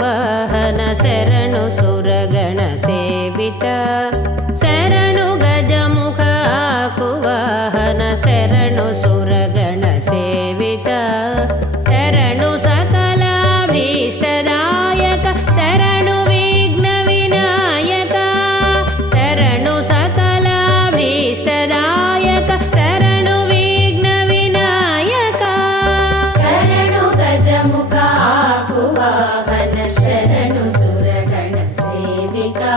वाहन शरणु सुरगण सेवित शरणु गजमुख कुवाहन शरणु सुरगण सेवित शरणु सकलाभीष्टदायक शरणु विघ्न विनायक शरणु सकलाभीष्टदायक शरणु विघ्न विनायक शरणु गजमुख कुवाहन शरणु सुरगण सेविका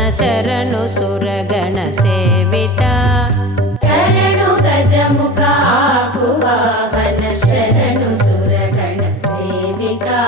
शरणु सुरगण सेवित शरणु गजमुख कुवाहन शरणु सुरगण सेविका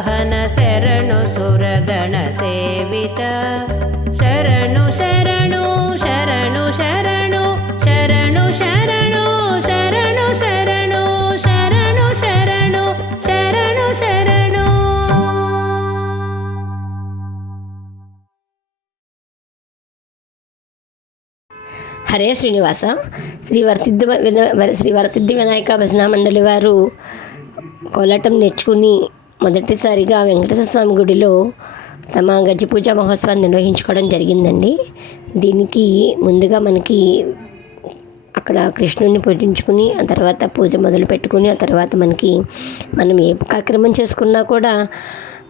शरणु सुरगण सेवित शरणु शरणु शरणु शरणु शरणु शरणु शरणु शरणु शरणु शरणु शरणु शरणु హరే శ్రీనివాస శ్రీ వరసిద్ధి వినాయక భజనా మండలి వారు కోలాటం నేర్చుకుని మొదటిసారిగా వెంకటేశ్వర స్వామి గుడిలో తమ గజ్జి పూజ మహోత్సవాన్ని నిర్వహించుకోవడం జరిగిందండి. దీనికి ముందుగా మనకి అక్కడ కృష్ణుడిని పూజించుకుని ఆ తర్వాత పూజ మొదలు పెట్టుకుని ఆ తర్వాత మనం ఏ కార్యక్రమం చేసుకున్నా కూడా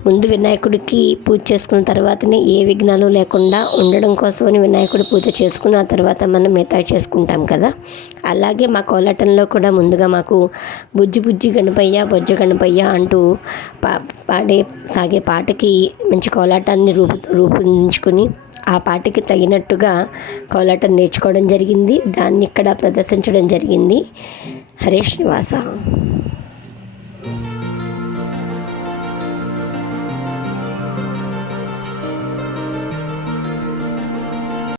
ముందు వినాయకుడికి పూజ చేసుకున్న తర్వాతనే ఏ విఘ్నాలు లేకుండా ఉండడం కోసమని వినాయకుడి పూజ చేసుకుని ఆ తర్వాత మనం మిగతా చేసుకుంటాం కదా. అలాగే మా కోలాటంలో కూడా ముందుగా మాకు బుజ్జి బుజ్జి గణపయ్య బొజ్జ గణపయ్య అంటూ సాగే పాటకి మంచి కోలాటాన్ని రూపొందించుకుని ఆ పాటకి తగినట్టుగా కోలాటం నేర్చుకోవడం జరిగింది. దాన్ని ఇక్కడ ప్రదర్శించడం జరిగింది. హరే శ్రీనివాస.